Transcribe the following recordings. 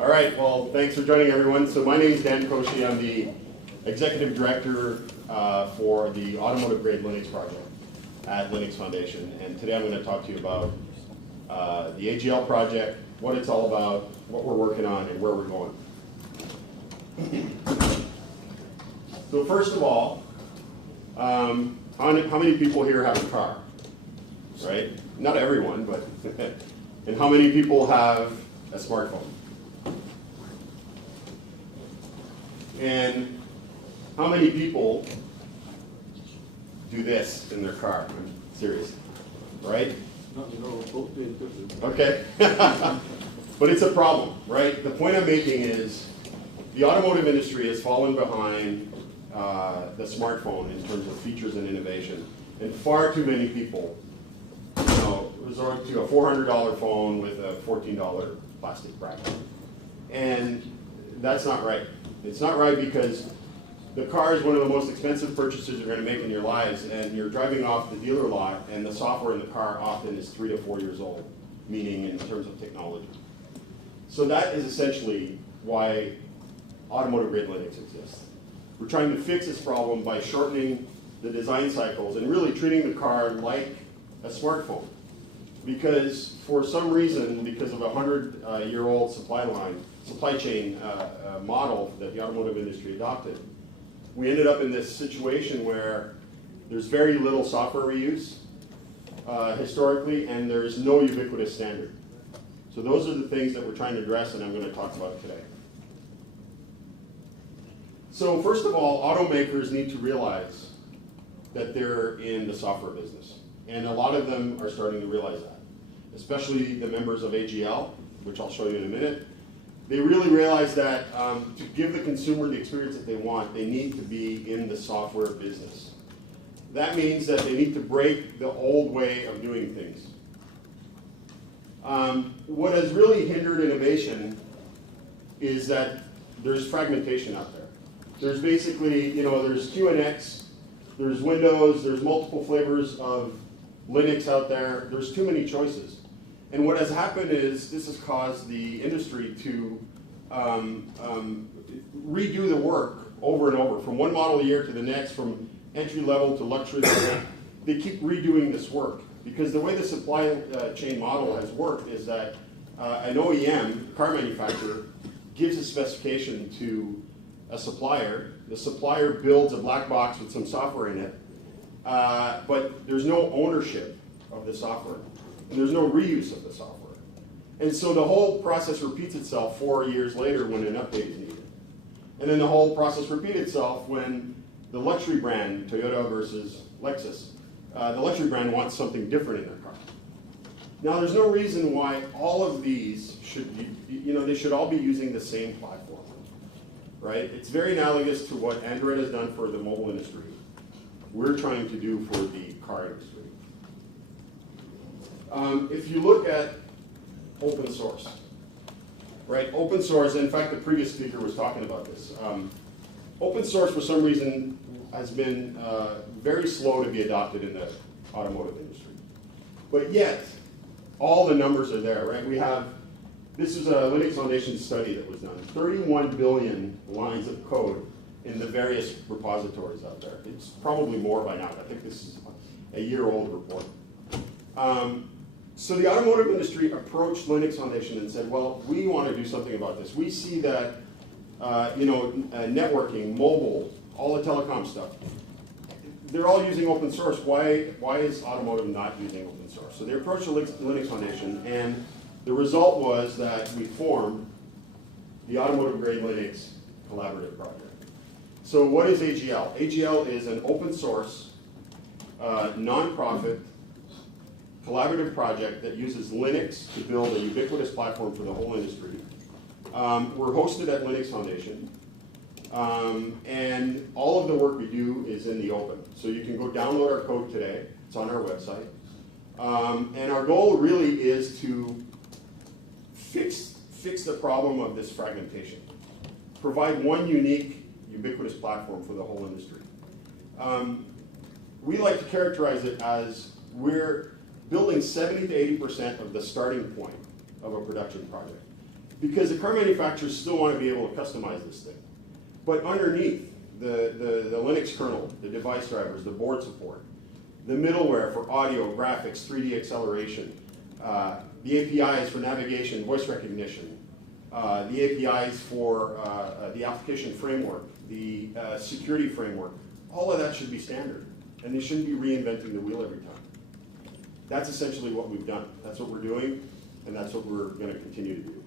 All right, well, thanks for joining everyone. So my name is Dan Cauchy. I'm the Executive Director for the Automotive Grade Linux project at Linux Foundation. And today I'm going to talk to you about the AGL project, what it's all about, what we're working on, and where we're going. So first of all, how many people here have a car? Right? Not everyone, but and how many people have a smartphone? And how many people do this in their car? I'm serious, right? Okay, but it's a problem, right? The point I'm making is the automotive industry has fallen behind the smartphone in terms of features and innovation, and far too many people, resort to a $400 phone with a $14 plastic bracket, and that's not right. It's not right because the car is one of the most expensive purchases you're going to make in your lives, and you're driving off the dealer lot, and the software in the car often is 3 to 4 years old, meaning in terms of technology. So that is essentially why Automotive Grade Linux exists. We're trying to fix this problem by shortening the design cycles and really treating the car like a smartphone. Because for some reason, because of a 100-year-old supply chain model that the automotive industry adopted, we ended up in this situation where there's very little software reuse historically, and there's no ubiquitous standard. So those are the things that we're trying to address, and I'm going to talk about today. So first of all, automakers need to realize that they're in the software business. And a lot of them are starting to realize that, especially the members of AGL, which I'll show you in a minute. They really realize that to give the consumer the experience that they want, they need to be in the software business. That means that they need to break the old way of doing things. What has really hindered innovation is that there's fragmentation out there. There's basically, there's QNX, there's Windows, there's multiple flavors of Linux out there. There's too many choices. And what has happened is this has caused the industry to redo the work over and over, from one model year to the next, from entry level to luxury level. They keep redoing this work because the way the supply chain model has worked is that an OEM, car manufacturer, gives a specification to a supplier. The supplier builds a black box with some software in it, but there's no ownership of the software. And there's no reuse of the software. And so the whole process repeats itself 4 years later when an update is needed. And then the whole process repeats itself when the luxury brand, Toyota versus Lexus, the luxury brand wants something different in their car. Now there's no reason why all of these should be, they should all be using the same platform, right? It's very analogous to what Android has done for the mobile industry. We're trying to do for the car industry. If you look at open source, right? Open source, in fact, the previous speaker was talking about this. Open source, for some reason, has been very slow to be adopted in the automotive industry. But yet, all the numbers are there, right? This is a Linux Foundation study that was done. 31 billion lines of code in the various repositories out there. It's probably more by now. I think this is a year-old report. So the automotive industry approached Linux Foundation and said, well, we want to do something about this. We see that, networking, mobile, all the telecom stuff, they're all using open source. Why is automotive not using open source? So they approached the Linux Foundation, and the result was that we formed the Automotive Grade Linux Collaborative Project. So what is AGL? AGL is an open source, nonprofit, collaborative project that uses Linux to build a ubiquitous platform for the whole industry. We're hosted at Linux Foundation, and all of the work we do is in the open. So you can go download our code today. It's on our website. And our goal really is to fix the problem of this fragmentation. Provide one unique, ubiquitous platform for the whole industry. We like to characterize it as we're building 70 to 80% of the starting point of a production project. because the car manufacturers still want to be able to customize this thing. But underneath, the Linux kernel, the device drivers, the board support, the middleware for audio, graphics, 3D acceleration, the APIs for navigation, voice recognition, the APIs for the application framework, the security framework, all of that should be standard. And they shouldn't be reinventing the wheel every time. That's essentially what we've done. That's what we're doing, and that's what we're going to continue to do.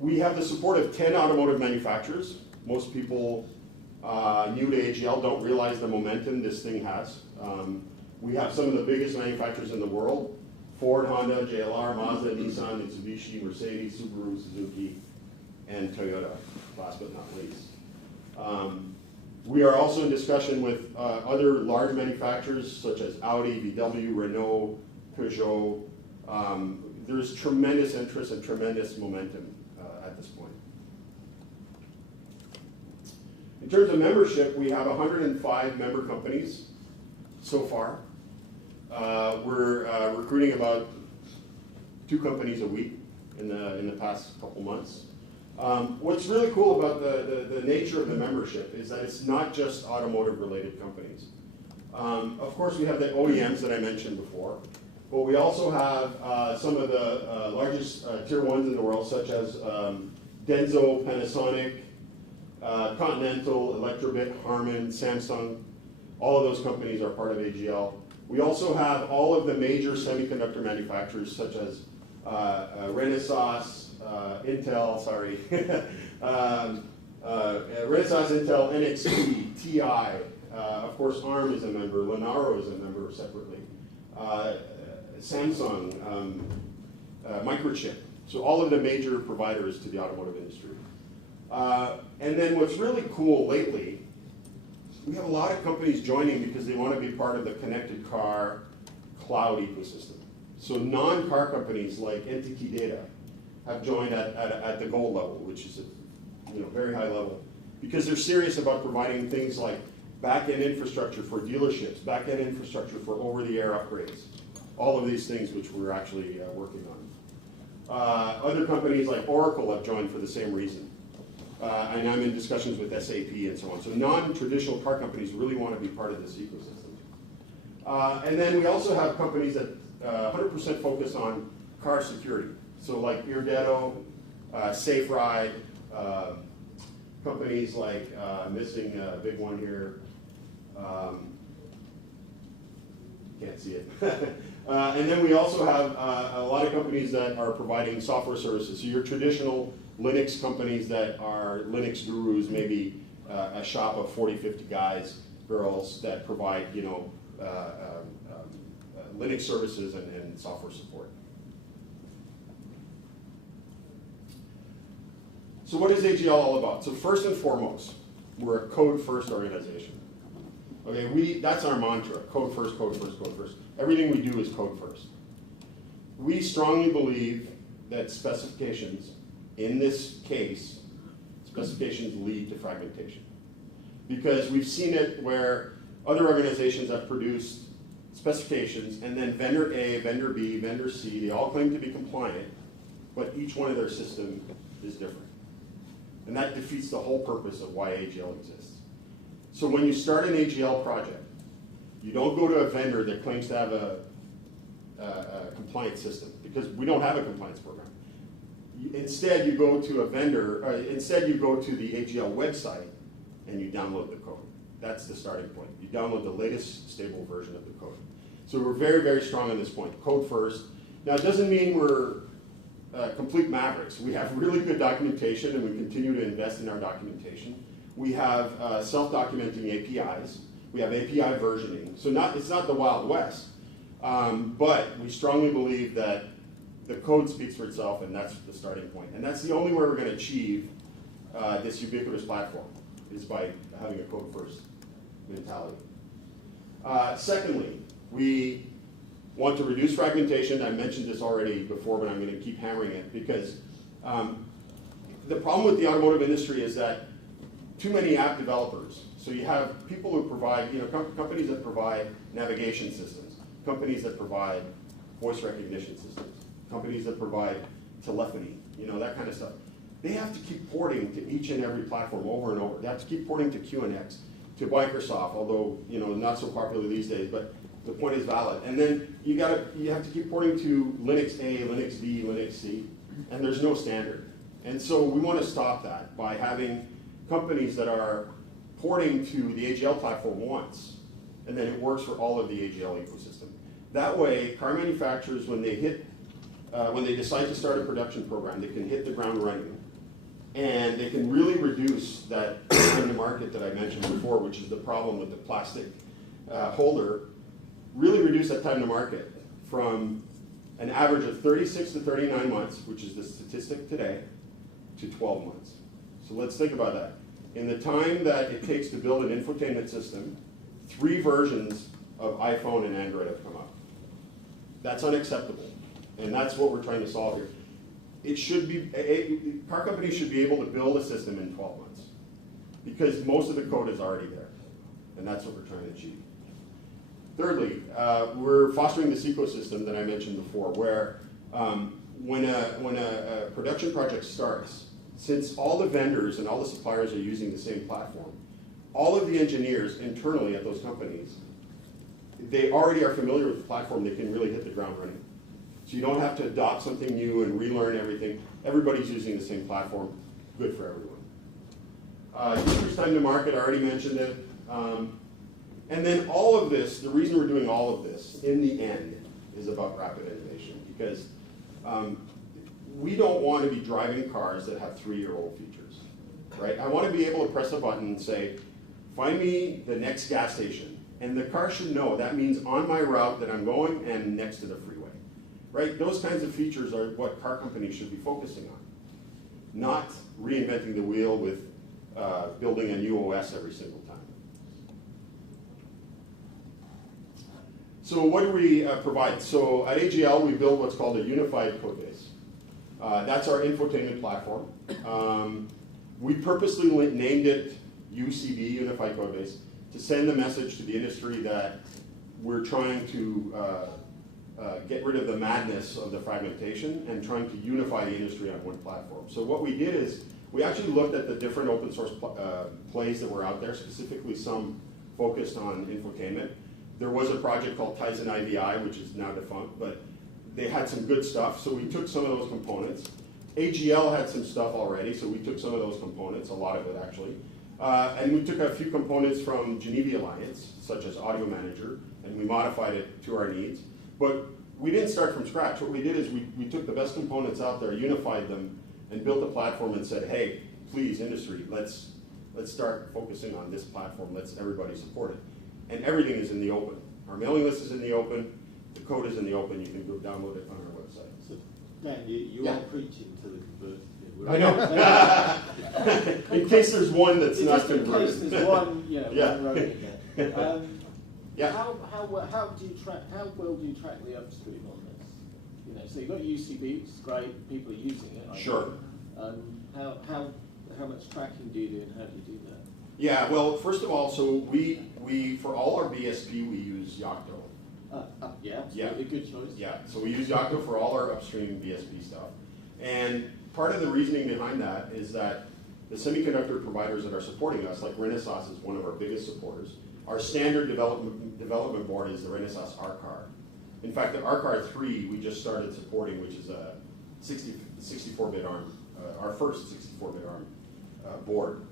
We have the support of 10 automotive manufacturers. Most people new to AGL don't realize the momentum this thing has. We have some of the biggest manufacturers in the world: Ford, Honda, JLR, Mazda, Nissan, Mitsubishi, Mercedes, Subaru, Suzuki, and Toyota, last but not least. We are also in discussion with other large manufacturers such as Audi, VW, Renault, Peugeot. There's tremendous interest and tremendous momentum at this point. In terms of membership, we have 105 member companies so far. We're recruiting about 2 companies a week in the past couple months. What's really cool about the nature of the membership is that it's not just automotive-related companies. Of course, we have the OEMs that I mentioned before, but we also have some of the largest tier 1s in the world, such as Denso, Panasonic, Continental, Electrobit, Harman, Samsung. All of those companies are part of AGL. We also have all of the major semiconductor manufacturers, such as Renesas, Intel, sorry, Renesas, Intel, NXP, TI, of course ARM is a member, Lenaro is a member separately, Samsung, Microchip, so all of the major providers to the automotive industry. And then what's really cool lately, we have a lot of companies joining because they want to be part of the connected car cloud ecosystem. So non-car companies like Entity Data have joined at the gold level, which is a very high level, because they're serious about providing things like back-end infrastructure for dealerships, back-end infrastructure for over-the-air upgrades, all of these things which we're actually working on. Other companies like Oracle have joined for the same reason. And I'm in discussions with SAP and so on. So non-traditional car companies really want to be part of this ecosystem. And then we also have companies that 100% focus on car security. So like Irdetto, Safe Ride, companies like, missing a big one here, can't see it. And then we also have a lot of companies that are providing software services. So your traditional Linux companies that are Linux gurus, maybe a shop of 40, 50 guys, girls that provide Linux services and software support. So what is AGL all about? So first and foremost, we're a code-first organization. Okay, that's our mantra, code first, code first, code first. Everything we do is code first. We strongly believe that specifications, in this case, specifications lead to fragmentation. Because we've seen it where other organizations have produced specifications and then vendor A, vendor B, vendor C, they all claim to be compliant, but each one of their systems is different. And that defeats the whole purpose of why AGL exists. So when you start an AGL project, you don't go to a vendor that claims to have a compliance system, because we don't have a compliance program. Instead, you go to a vendor, instead you go to the AGL website and you download the code. That's the starting point. You download the latest stable version of the code. So we're very, very strong on this point, code first. Now it doesn't mean we're complete mavericks. We have really good documentation and we continue to invest in our documentation. We have self-documenting APIs. We have API versioning. So it's not the Wild West, but we strongly believe that the code speaks for itself, and that's the starting point. And that's the only way we're going to achieve this ubiquitous platform, is by having a code-first mentality. Secondly, we want to reduce fragmentation. I mentioned this already before, but I'm going to keep hammering it, because the problem with the automotive industry is that too many app developers. So you have people who provide, companies that provide navigation systems, companies that provide voice recognition systems, companies that provide telephony, you know, that kind of stuff. They have to keep porting to each and every platform over and over. They have to keep porting to QNX, to Microsoft, although, you know, not so popular these days, but the point is valid. And then you have to keep porting to Linux A, Linux B, Linux C, and there's no standard. And so we want to stop that by having companies that are porting to the AGL platform once, and then it works for all of the AGL ecosystem. That way, car manufacturers, when they decide to start a production program, they can hit the ground running, and they can really reduce that time to market that I mentioned before, which is the problem with the plastic holder, really reduce that time to market from an average of 36 to 39 months, which is the statistic today, to 12 months. So let's think about that. In the time that it takes to build an infotainment system, 3 versions of iPhone and Android have come out. That's unacceptable, and that's what we're trying to solve here. It should be, car companies should be able to build a system in 12 months, because most of the code is already there, and that's what we're trying to achieve. Thirdly, we're fostering this ecosystem that I mentioned before, where when a production project starts, since all the vendors and all the suppliers are using the same platform, all of the engineers internally at those companies, they already are familiar with the platform. They can really hit the ground running. So you don't have to adopt something new and relearn everything. Everybody's using the same platform. Good for everyone. Users' time to market, I already mentioned it. And then all of this, the reason we're doing all of this, in the end, is about rapid innovation. Because we don't want to be driving cars that have 3-year-old features, right? I want to be able to press a button and say, find me the next gas station. And the car should know that means on my route that I'm going and next to the freeway, right? Those kinds of features are what car companies should be focusing on, not reinventing the wheel with building a new OS every single time. So what do we provide? So at AGL, we build what's called a unified code base. That's our infotainment platform. We purposely named it UCB, Unified Code Base, to send the message to the industry that we're trying to get rid of the madness of the fragmentation and trying to unify the industry on one platform. So what we did is we actually looked at the different open source plays that were out there, specifically some focused on infotainment. There was a project called Tizen IVI, which is now defunct, but they had some good stuff, so we took some of those components. AGL had some stuff already, so we took some of those components, a lot of it actually. And we took a few components from Geneva Alliance, such as Audio Manager, and we modified it to our needs. But we didn't start from scratch. What we did is we took the best components out there, unified them, and built a platform and said, hey, please, industry, let's start focusing on this platform. Let's everybody support it. And everything is in the open. Our mailing list is in the open. The code is in the open. You can go download it on our website. So, Dan, you are preaching to the converted. I know. In case there's one that's not converted. Just in case there's one, Yeah. one road again. Yeah. How well do you track the upstream on this? You know, so you've got UCB, which is great. People are using it. Sure. How much tracking do you do, and how do you do that? Yeah. Well, first of all, so we for all our BSP we use Yocto. Yeah, a good choice. Yeah, so we use Yocto for all our upstream BSP stuff. And part of the reasoning behind that is that the semiconductor providers that are supporting us, like Renesas is one of our biggest supporters, our standard development board is the Renesas RCAR. In fact, the RCAR 3 we just started supporting, which is a 64-bit ARM, our first 64-bit ARM board.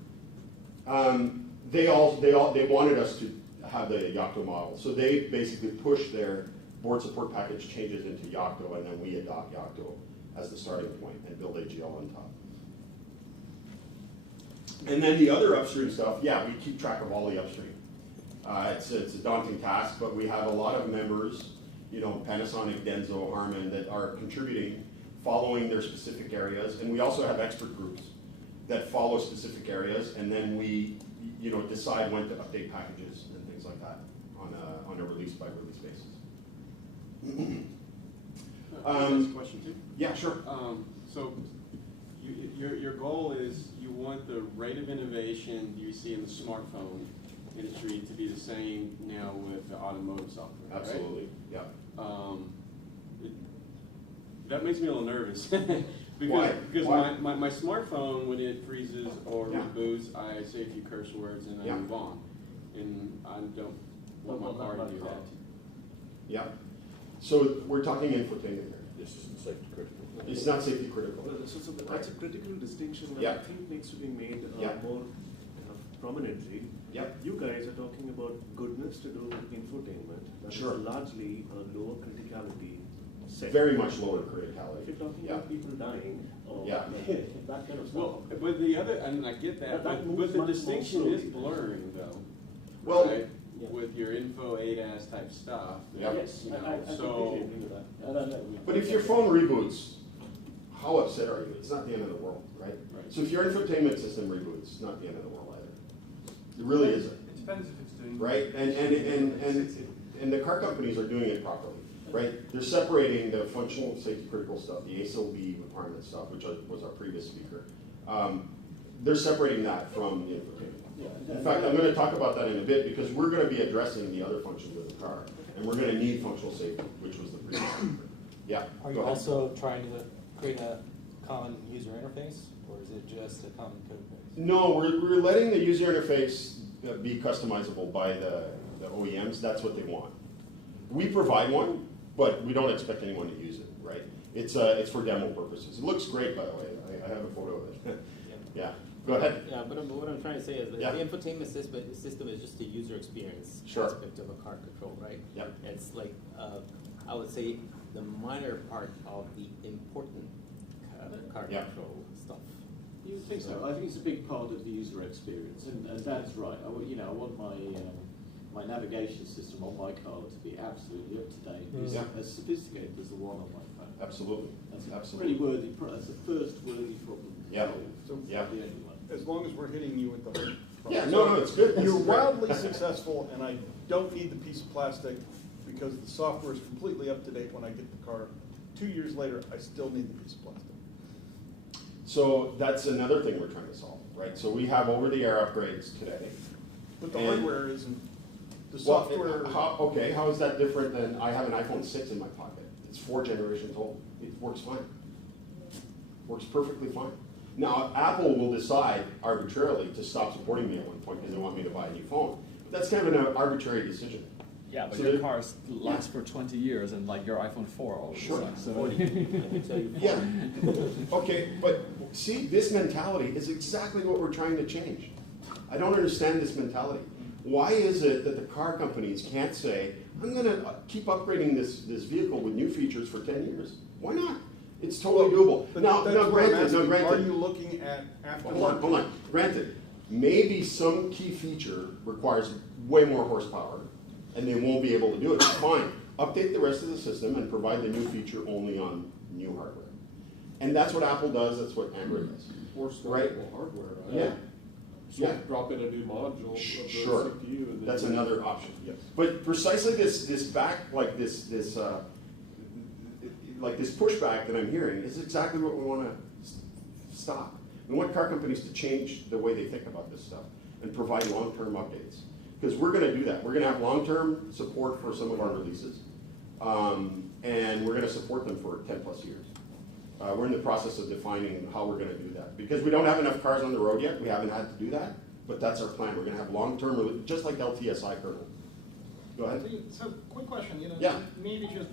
They wanted us to have the Yocto model. So they basically push their board support package changes into Yocto, and then we adopt Yocto as the starting point and build AGL on top. And then the other upstream stuff, yeah, we keep track of all the upstream. It's a daunting task, but we have a lot of members, you know, Panasonic, Denso, Harman, that are contributing, following their specific areas, and we also have expert groups that follow specific areas, and then we, you know, decide when to update packages and things like that on a release by release basis. That's a question too. Yeah, sure. So your goal is you want the rate of innovation you see in the smartphone industry to be the same now with the automotive software. Absolutely, right? yeah. That makes me a little nervous Because Why? my smartphone, when it freezes or Yeah. reboots, I say a few curse words and I Yeah. move on. And I don't want my car to do that. Yeah. So we're talking infotainment here. This isn't safety critical. It's not safety critical. Well, so that's a critical distinction that Yeah. I think needs to be made Yeah. more prominently. Yep. You guys are talking about goodness to do with infotainment. That Sure. is largely a lower criticality sector. Very much lower If criticality. you're talking Yeah. about people dying or Yeah. that kind of stuff. Well, but the other, and I get that, But that but moves the much more distinction is slowly. blurring though. Well, right? Yeah. With your info ADAS type stuff. Yeah. Yes, You I know, completely so, agree with that. I don't know. but if your phone reboots, how upset are you? It's not the end of the world, right? Right. So if your infotainment system reboots, it's not the end of the world either. It really isn't, It depends if it's doing. right? And the car companies are doing it properly, right? They're separating the functional safety critical stuff, the ASIL-B requirement stuff, which was our previous speaker. They're separating that from the infotainment. Yeah. In fact, I'm going to talk about that in a bit because we're going to be addressing the other functions of the car, and we're going to need functional safety, which was the previous speaker. Yeah. Are go you ahead. also trying to create a common user interface, or is it just a common code base? No, we're letting the user interface be customizable by the OEMs. That's what they want. We provide one, but we don't expect anyone to use it, right? It's for demo purposes. It looks great, by the way. I have a photo of it. Yeah. Go ahead. Yeah, but what I'm trying to say is that Yeah. the infotainment system is just a user experience Sure. aspect of a car control, right? Yep. It's like, I would say, the minor part of the important car Yeah. control stuff. You would think so. I think it's a big part of the user experience, and Dan's right. I want my navigation system on my car to be absolutely up to date, Yeah. as sophisticated as the one on my phone. Absolutely. That's a Absolutely. pretty worthy. That's the first worthy problem. Yeah. So Yeah. The only one. as long as we're hitting you with the hard Yeah. problem. No, it's good. This You're is great. wildly successful, and I don't need the piece of plastic because the software is completely up to date when I get the car. 2 years later, I still need the piece of plastic. So that's another thing we're trying to solve, right? So we have over-the-air upgrades today. But the And- hardware isn't, the Well, software. how is that different than I have an iPhone 6 in my pocket? It's 4 generations old. It works fine. Works perfectly fine. Now, Apple will decide arbitrarily to stop supporting me at one point because they want me to buy a new phone. But that's kind of an arbitrary decision. Yeah, but So your the- cars last for 20 years, and like your iPhone 4 always Sure. sucks. So 40. Let me tell you, Yeah. Okay, but see, this mentality is exactly what we're trying to change. I don't understand this mentality. Why is it that the car companies can't say, I'm going to keep upgrading this vehicle with new features for 10 years? Why not? It's totally doable. But Now, that's what I'm granted, asking. Are granted. you looking at after? Hold on. Granted, maybe some key feature requires way more horsepower, and they won't be able to do it. Fine. Update the rest of the system and provide the new feature only on new hardware. And that's what Apple does. That's what Android does. Or Right. stockable hardware. Yeah. So Yeah. drop in a new module of the Sure. CPU and then. That's another option. Yes. But precisely this pushback that I'm hearing is exactly what we want to stop. We want car companies to change the way they think about this stuff and provide long-term updates. Because we're going to do that. We're going to have long-term support for some of our releases, and we're going to support them for 10 plus years. We're in the process of defining how we're going to do that. Because we don't have enough cars on the road yet, we haven't had to do that, but that's our plan. We're going to have long-term, just like LTSI kernel. Go ahead. So, quick question, Yeah. maybe just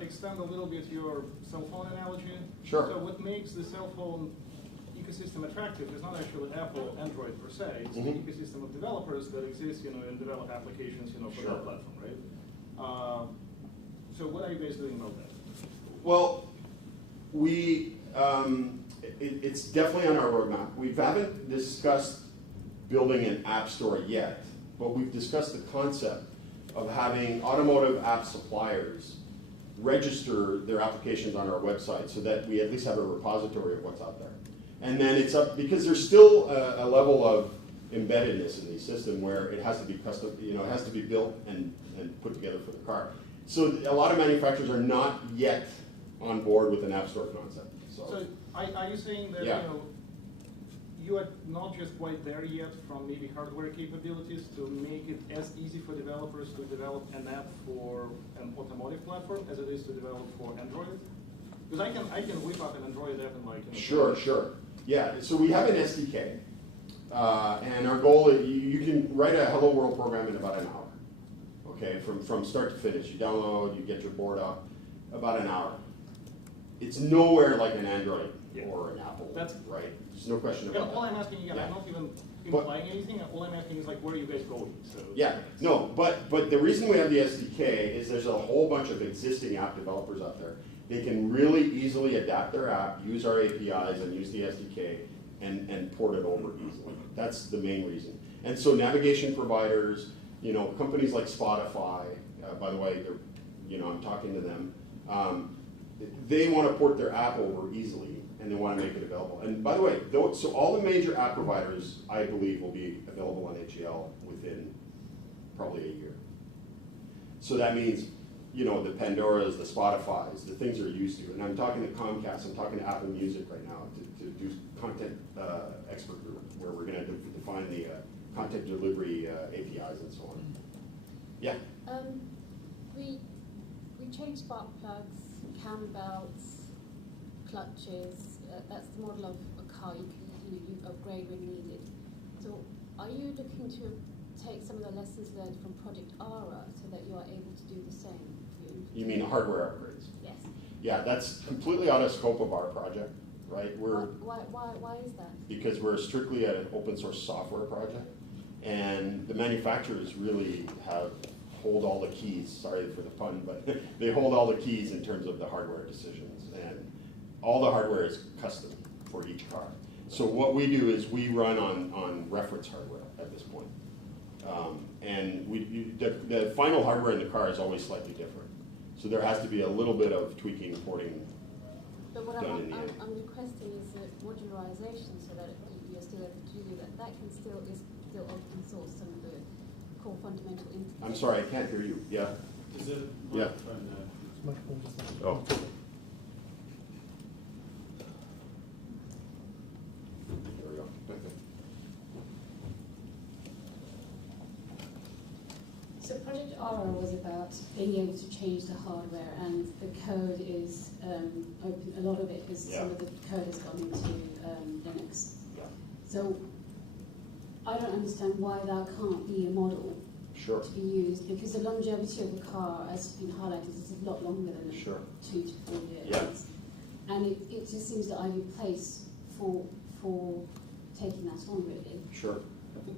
extend a little bit your cell phone analogy. Sure. So what makes the cell phone ecosystem attractive is not actually Apple, Android per se, it's Mhm. the ecosystem of developers that exist, and develop applications, for Sure. that platform, right? So what are you guys doing about that? Well, it's definitely on our roadmap. We haven't discussed building an app store yet, but we've discussed the concept of having automotive app suppliers register their applications on our website so that we at least have a repository of what's out there. And then it's up, because there's still a level of embeddedness in the system where it has to be custom, it has to be built and put together for the car. So a lot of manufacturers are not yet on board with an app store concept. So are you saying that, Yeah. you are not just quite there yet from maybe hardware capabilities to make it as easy for developers to develop an app for an automotive platform as it is to develop for Android? Because I can whip up an Android app in like. Sure. Yeah, so we have an SDK, and our goal is you can write a Hello World program in about an hour. Okay, from start to finish. You download, you get your board up, about an hour. It's nowhere like an Android or an Apple, That's right? There's no question Yeah, about all that. I'm asking, again, Yeah. I'm not even But- implying anything, all I'm asking is like, where are you guys going? So. Yeah, no, but the reason we have the SDK is there's a whole bunch of existing app developers out there. They can really easily adapt their app, use our APIs, and use the SDK, and port it over easily. That's the main reason. And so navigation providers, you know, companies like Spotify, by the way, they're, you know, I'm talking to them. They want to port their app over easily, and they want to make it available. And by the way, so all the major app providers, I believe, will be available on HEL within probably a year. So that means, you know, the Pandoras, the Spotifys, the things they're used to. And I'm talking to Comcast, I'm talking to Apple Music right now to do content expert group, where we're going to define the content delivery APIs and so on. Yeah? We changed spark plugs, cam belts, clutches. That's the model of a car you upgrade when needed. So are you looking to take some of the lessons learned from Project Ara so that you are able to do the same? You mean hardware upgrades? Yes. Yeah, that's completely out of scope of our project, right? Why is that? Because we're strictly an open source software project, and the manufacturers really hold all the keys. Sorry for the pun, but they hold all the keys in terms of the hardware decisions, and all the hardware is custom for each car. So what we do is we run on reference hardware at this point, and the final hardware in the car is always slightly different. So there has to be a little bit of tweaking, porting. But what done in the end. I'm requesting is modularization so that you're still able to do that. That is still open source, some of the core fundamental interfaces. I'm sorry, I can't hear you. Yeah. Is it? Yeah. Oh. There we go. So Project Ara was about being able to change the hardware, and the code is open. A lot of it is some of the code has gone into Linux. Yeah. So I don't understand why that can't be a model Sure. to be used, because the longevity of a car, as has been highlighted, is a lot longer than Sure. 2 to 4 years. Yeah. And it just seems the ideal place for taking that on, really. Sure.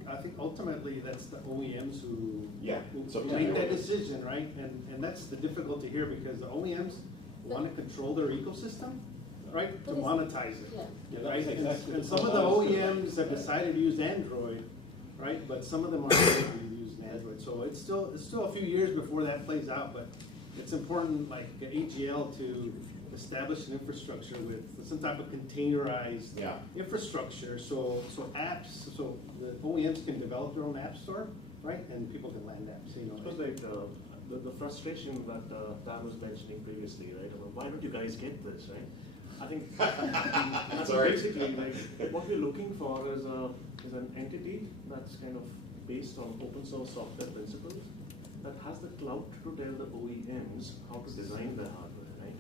I think ultimately that's the OEMs who, Yeah, who it's up to make the that OEMs. decision, right? And that's the difficulty here, because the OEMs want to control their ecosystem, right? To But it's- monetize it. Yeah. Right? And some of the OEMs have decided to use Android, right? But some of them are already using Android. So it's still a few years before that plays out, but it's important, like AGL, to establish an infrastructure with some type of containerized infrastructure, so apps, so the OEMs can develop their own app store, right? And people can land apps, you know. It was like the frustration that Dan was mentioning previously, right? I mean, why don't you guys get this, right? I think, Sorry. basically, like, what we're looking for is an entity that's kind of based on open source software principles, that has the clout to tell the OEMs how to design their hardware, right?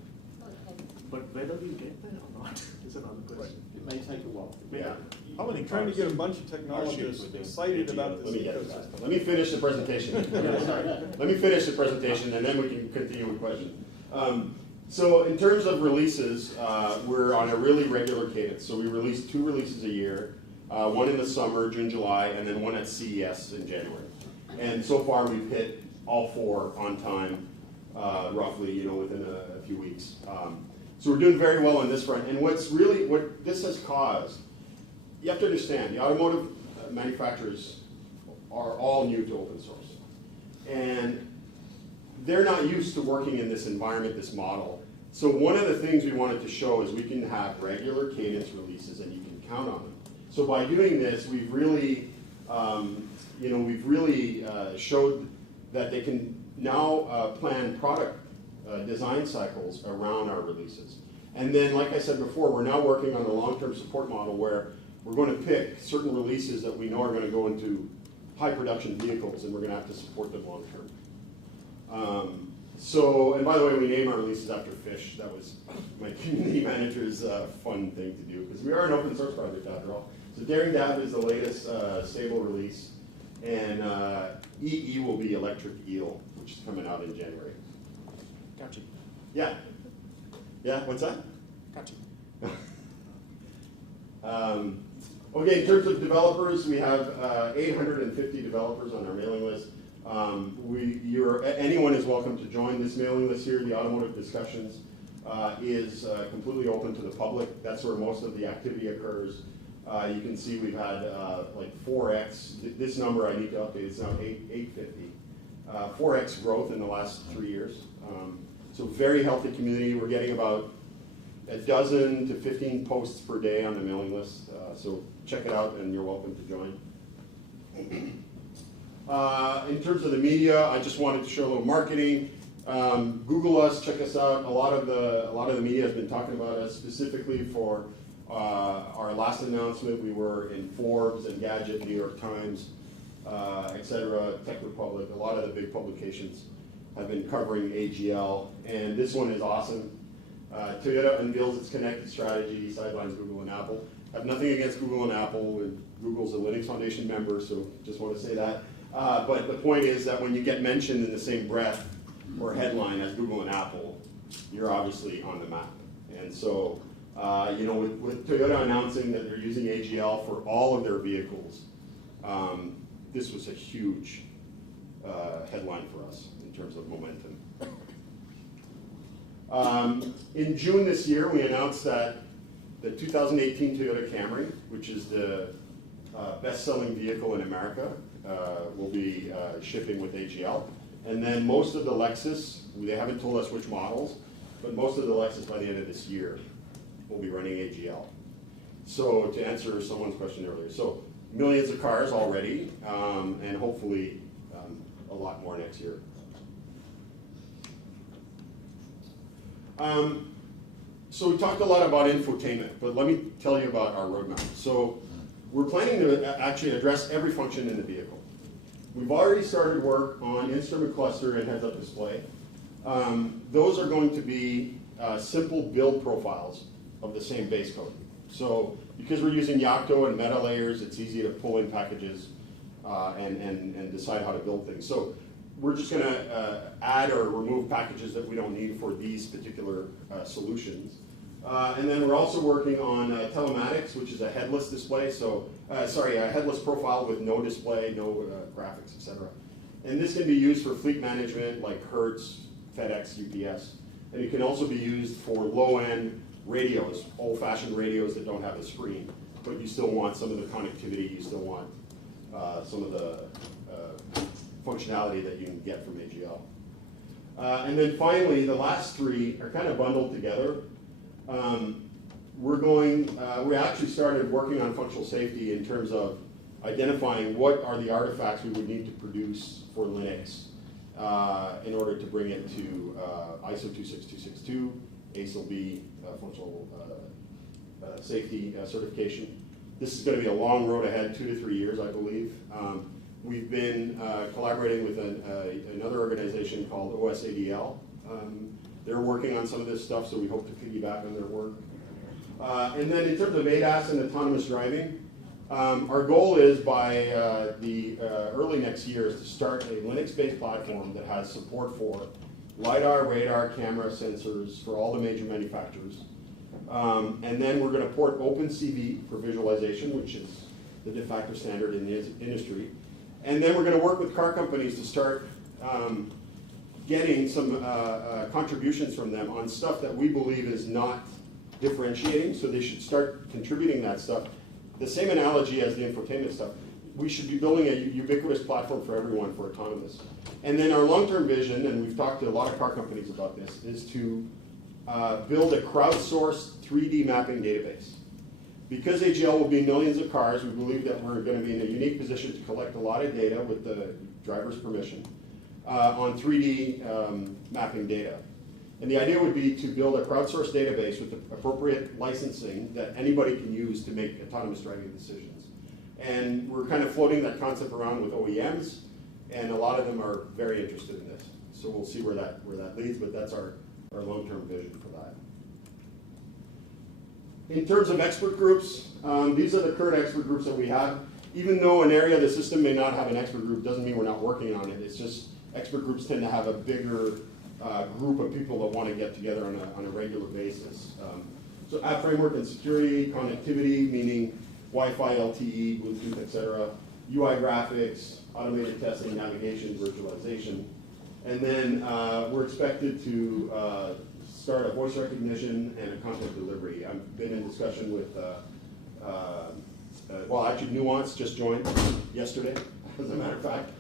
Okay. But whether we get there or not is another question. It may take a while. Yeah. I'm trying to get a bunch of technologists excited about Let this me get to that. ecosystem. Let me finish the presentation. Sorry. Let me finish the presentation, and then we can continue with questions. So in terms of releases, we're on a really regular cadence. So we release 2 releases a year, one in the summer, June, July, and then one at CES in January. And so far we've hit all 4 on time, roughly, you know, within a few weeks. So we're doing very well on this front. And what this has caused, you have to understand, the automotive manufacturers are all new to open source. And they're not used to working in this environment, this model. So one of the things we wanted to show is we can have regular cadence releases and you can count on them. So by doing this, we've really, showed that they can now plan product design cycles around our releases. And then, like I said before, we're now working on a long-term support model where we're going to pick certain releases that we know are going to go into high production vehicles, and we're going to have to support them long-term. So, and by the way, we name our releases after fish. That was my community manager's fun thing to do, because we are an open source project after all. So Daring Dab is the latest stable release, and EE will be Electric Eel, which is coming out in January. Cauchy. Yeah. Yeah, what's that? Cauchy. Okay, in terms of developers, we have 850 developers on our mailing list. Anyone is welcome to join this mailing list here. The Automotive Discussions is completely open to the public. That's where most of the activity occurs. You can see we've had like 4x. This number I need to update. It's now 850. 4x growth in the last 3 years. So very healthy community. We're getting about a dozen to 15 posts per day on the mailing list. So check it out, and you're welcome to join. In terms of the media, I just wanted to show a little marketing. Google us, check us out. A lot of the media has been talking about us, specifically for our last announcement. We were in Forbes and Gadget, New York Times, etc., Tech Republic. A lot of the big publications have been covering AGL, and this one is awesome. Toyota unveils its connected strategy, sidelines Google and Apple. I have nothing against Google and Apple, and Google's a Linux Foundation member, so just want to say that. But the point is that when you get mentioned in the same breath or headline as Google and Apple, you're obviously on the map. And so, you know, with Toyota announcing that they're using AGL for all of their vehicles, this was a huge headline for us in terms of momentum. In June this year, we announced that the 2018 Toyota Camry, which is the best-selling vehicle in America, will be shipping with AGL. And then most of the Lexus, they haven't told us which models, but most of the Lexus by the end of this year will be running AGL. So to answer someone's question earlier, so millions of cars already, and hopefully a lot more next year. So we talked a lot about infotainment, but let me tell you about our roadmap. So we're planning to actually address every function in the vehicle. We've already started work on instrument cluster and heads-up display. Those are going to be simple build profiles of the same base code. So because we're using Yocto and meta layers, it's easy to pull in packages and decide how to build things. So we're just going to add or remove packages that we don't need for these particular solutions. And then we're also working on telematics, which is a headless display. So, a headless profile with no display, no graphics, etc. And this can be used for fleet management like Hertz, FedEx, UPS. And it can also be used for low-end radios, old-fashioned radios that don't have a screen, but you still want some of the connectivity, you still want some of the functionality that you can get from AGL. And then finally, the last three are kind of bundled together. We actually started working on functional safety in terms of identifying what are the artifacts we would need to produce for Linux in order to bring it to ISO 26262, ASIL-B functional safety certification. This is going to be a long road ahead, 2 to 3 years, I believe. We've been collaborating with another organization called OSADL. They're working on some of this stuff, so we hope to piggyback on their work. And then in terms of ADAS and autonomous driving, our goal is by the early next year is to start a Linux-based platform that has support for LiDAR, radar, camera, sensors for all the major manufacturers. And then we're going to port OpenCV for visualization, which is the de facto standard in the industry. And then we're going to work with car companies to start getting some contributions from them on stuff that we believe is not differentiating, so they should start contributing that stuff. The same analogy as the infotainment stuff. We should be building a ubiquitous platform for everyone for autonomous. And then our long-term vision, and we've talked to a lot of car companies about this, is to build a crowdsourced 3D mapping database. Because AGL will be millions of cars, we believe that we're going to be in a unique position to collect a lot of data with the driver's permission on 3D mapping data. And the idea would be to build a crowdsourced database with the appropriate licensing that anybody can use to make autonomous driving decisions. And we're kind of floating that concept around with OEMs, and a lot of them are very interested in this. So we'll see where that leads, but that's our long-term vision for that. In terms of expert groups, these are the current expert groups that we have. Even though an area of the system may not have an expert group, doesn't mean we're not working on it. It's just expert groups tend to have a bigger group of people that want to get together on a regular basis. So app framework and security, connectivity, meaning Wi-Fi, LTE, Bluetooth, etc. UI graphics, automated testing, navigation, virtualization. And then we're expected to start a voice recognition and a content delivery. I've been in discussion with, well, actually Nuance just joined yesterday, as a matter of fact.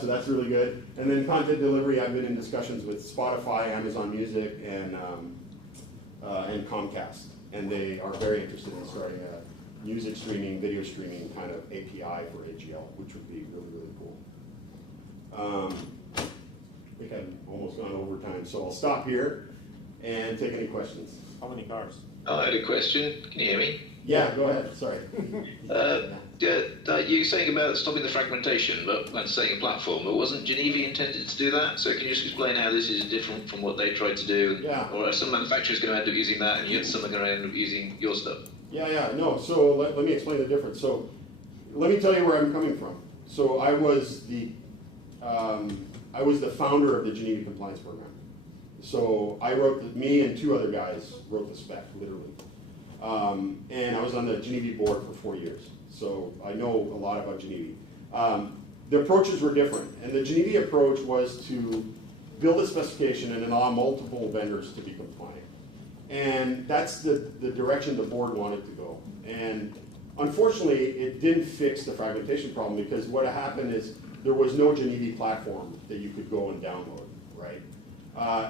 So that's really good. And then content delivery, I've been in discussions with Spotify, Amazon Music, and Comcast. And they are very interested in starting a music streaming, video streaming kind of API for AGL, which would be really, really cool. I think I've almost gone over time, so I'll stop here and take any questions. How many cars? I had a question. Can you hear me? Yeah, go ahead. Sorry. You were saying about stopping the fragmentation, but and setting a platform. But wasn't Geneva intended to do that? So can you just explain how this is different from what they tried to do? Yeah. Or are some manufacturers going to end up using that, and yet some are going to end up using your stuff? Yeah, no. So let me explain the difference. So let me tell you where I'm coming from. So I was the founder of the Geneva Compliance Program. So I wrote, me and two other guys wrote the spec, literally. And I was on the Geneva board for 4 years. So I know a lot about Geneva. The approaches were different. And the Geneva approach was to build a specification and allow multiple vendors to be compliant. And that's the direction the board wanted to go. And unfortunately, it didn't fix the fragmentation problem, because what happened is there was no Geneva platform that you could go and download, right?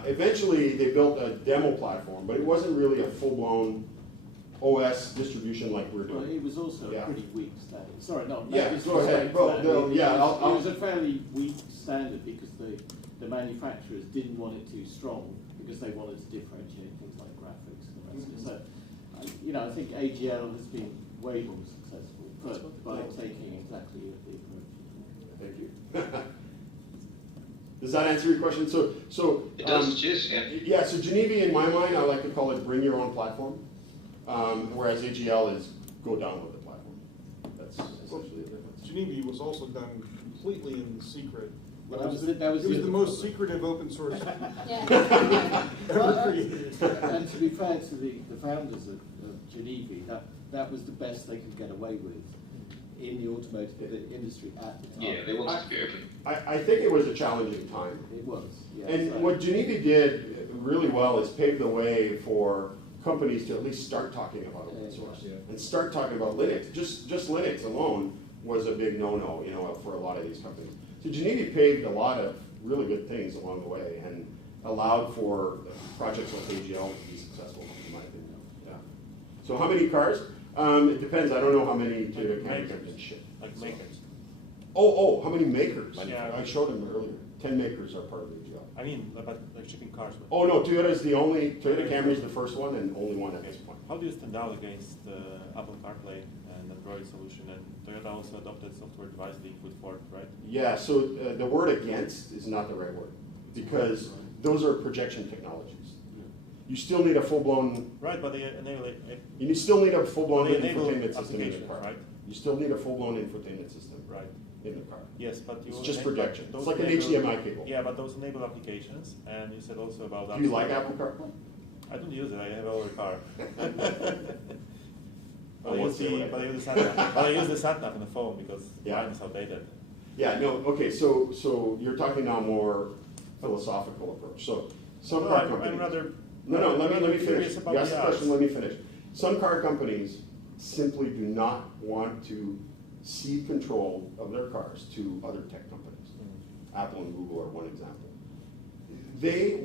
Eventually, they built a demo platform, but it wasn't really a full-blown OS distribution like we're doing. Well, it was also a pretty weak standard. Sorry, no. Yeah, go ahead. Well, no, yeah, it was a fairly weak standard because the manufacturers didn't want it too strong, because they wanted to differentiate things like graphics and the rest of it. So, I think AGL has been way more successful by taking exactly the approach. Thank you. Does that answer your question? So it does. Cheers. Yeah. Yeah. So Geneva, in my mind, I like to call it bring your own platform, whereas AGL is go download the platform. That's essentially the difference. Geneva was also done completely in secret. Well, It was the most secretive open source ever created. And to be fair to the founders of Geneva, that was the best they could get away with in the automotive industry at the time. Yeah, they wanted to be open. I think it was a challenging time. It was, yeah. And so what Geneva did really well is pave the way for companies to at least start talking about open source and start talking about Linux. Just Linux alone was a big no-no, for a lot of these companies. So Geneva paved a lot of really good things along the way and allowed for projects like AGL to be successful, in my opinion. Yeah. So how many cars? It depends. I don't know how many Toyota Camry companies ship. Like makers. Oh, how many makers? Yeah. I showed them earlier. 10 makers are part of AGL. I mean, about like shipping cars. Oh no, Toyota Camry is the first one and only one at this point. How do you stand out against Apple CarPlay and Android solution? And Toyota also adopted software device link with Ford, right? Yeah, so the word against is not the right word, because those are projection technologies. You still need a full-blown... Right, but they enable it. You still need a full-blown They enable infotainment system in the car. right? You still need a full-blown infotainment system Right. in the car. Yes, but you It's just enable- projection. those It's like an enable- HDMI cable. Yeah, but those enable applications, and you said also about... Do you like Apple CarPlay? I don't use it. I have our car. I won't say what But I use the sat-nav. But I use the sat-nav on the phone because mine is outdated. Yeah, no, okay, so you're talking now more philosophical approach. So some car companies... I'm rather... No, let me finish. curious about You asked the the question, odds. let me finish. Some car companies simply do not want to cede control of their cars to other tech companies. Apple and Google are one example. They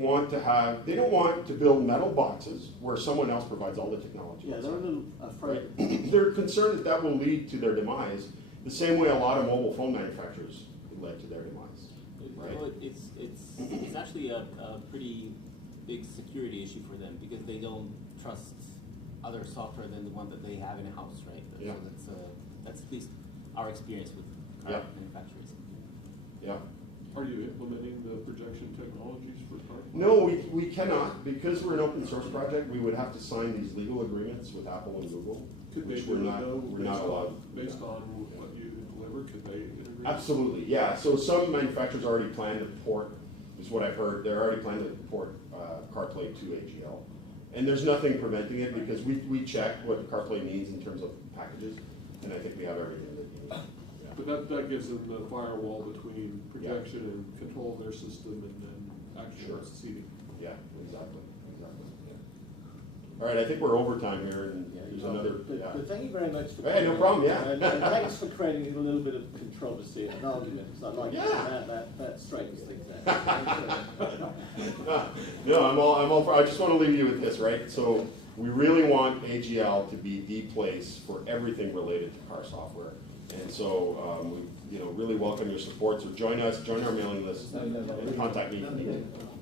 don't want to build metal boxes where someone else provides all the technology. Yeah, they're a little afraid. Right? They're concerned that will lead to their demise, the same way a lot of mobile phone manufacturers led to their demise. Right? Well, it's actually a pretty big security issue for them, because they don't trust other software than the one that they have in a house, right? Yeah. So that's at least our experience with car manufacturers. Yeah. Are you implementing the projection technologies for car? No, we cannot, because we're an open source project, we would have to sign these legal agreements with Apple and Google, Could they which do we're it not, though, we're not allowed. based on what you deliver? Could they integrate? Absolutely, yeah. So some manufacturers already plan to port, is what I've heard, they're already planning to port CarPlay to AGL. And there's nothing preventing it because we checked what CarPlay means in terms of packages, and I think we have everything that we need. Yeah. But that gives them the firewall between projection and control of their system and then actual seating. Yeah, exactly. Yeah. All right, I think we're over time here, and there's another. Yeah. But thank you very much for Hey, no problem. Yeah. and thanks for creating a little bit of controversy and argument, because I like that straightens things out. No, I'm all for, I just want to leave you with this, right? So we really want AGL to be the place for everything related to car software. And so we really welcome your support. So join us, join our mailing list, and contact me.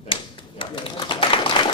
Thanks. Yeah.